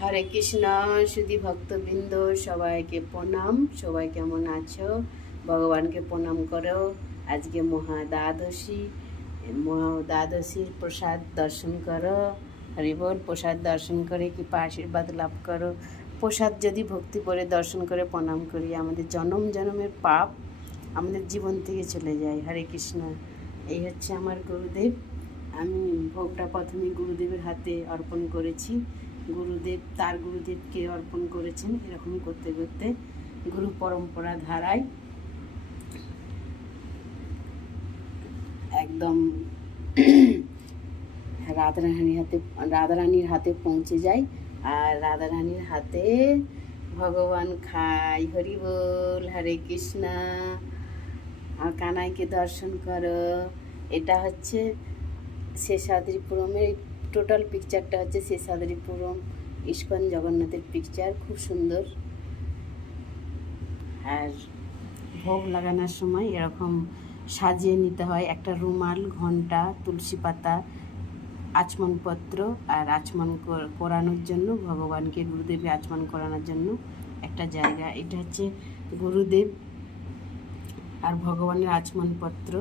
হরে কৃষ্ণ সুধী ভক্তবৃন্দ, সবাইকে প্রণাম। সবাই কেমন আছো? ভগবানকে প্রণাম করো। আজকে মহাদ্বাদশীর প্রসাদ দর্শন করো। হরিবল। প্রসাদ দর্শন করে কৃপা আশীর্বাদ লাভ করো। প্রসাদ যদি ভক্তি করে দর্শন করে প্রণাম করি, আমাদের জনম জনমের পাপ আমাদের জীবন থেকে চলে যায়। হরে কৃষ্ণ। এই হচ্ছে আমার গুরুদেব। আমি ভোগটা প্রথমে গুরুদেবের হাতে অর্পণ করেছি। গুরুদেব তার গুরুদেবকে অর্পণ করেছেন। এরকম করতে করতে গুরু পরম্পরা ধারায় একদম রাধারানীর হাতে পৌঁছে যায়। আর রাধারানীর হাতে ভগবান খায়। হরি বল। হরে কৃষ্ণ। আর কানাইকে দর্শন করো। এটা হচ্ছে শেষাদ্রিপুরমের টোটাল পিকচারটা হচ্ছে শেষাদ্রিপুরম ইস্কন জগন্নাথের পিকচার, খুব সুন্দর। আর ভোগ লাগানোর সময় এরকম সাজিয়ে নিতে হয়। একটা রুমাল, ঘণ্টা, তুলসী পাতা, আচমনপত্র আর আচমন করানোর জন্য ভগবানকে, গুরুদেবকে আচমন করানোর জন্য একটা জায়গা। এটা হচ্ছে গুরুদেব আর ভগবানের আচমনপত্র।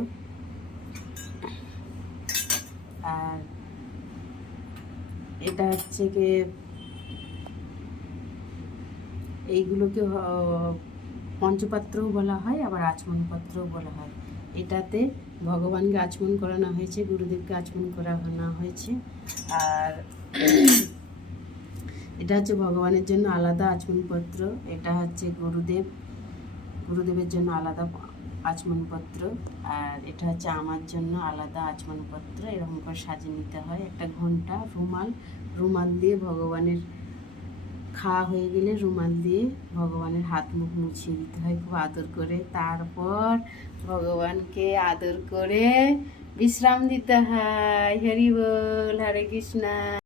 আর এটা হচ্ছে গিয়ে এইগুলোকে পঞ্চপাত্রও বলা হয়, আবার আচমনপত্রও বলা হয়। এটাতে ভগবানকে আচমন করানো হয়েছে, গুরুদেবকে আচমন করানো হয়েছে। আর এটা হচ্ছে ভগবানের জন্য আলাদা আচমনপত্র। এটা হচ্ছে গুরুদেবের জন্য আলাদা আচমনপত্র। আর এটা হচ্ছে আমার জন্য আলাদা আচমনপত্র। এরকম করে সাজিয়ে নিতে হয়। একটা ঘণ্টা, রুমাল দিয়ে ভগবানের খাওয়া হয়ে গেলে রুমাল দিয়ে ভগবানের হাত মুখ মুছিয়ে দিতে হয় খুব আদর করে। তারপর ভগবানকে আদর করে বিশ্রাম দিতে হয়। হরি বল। হরে কৃষ্ণ।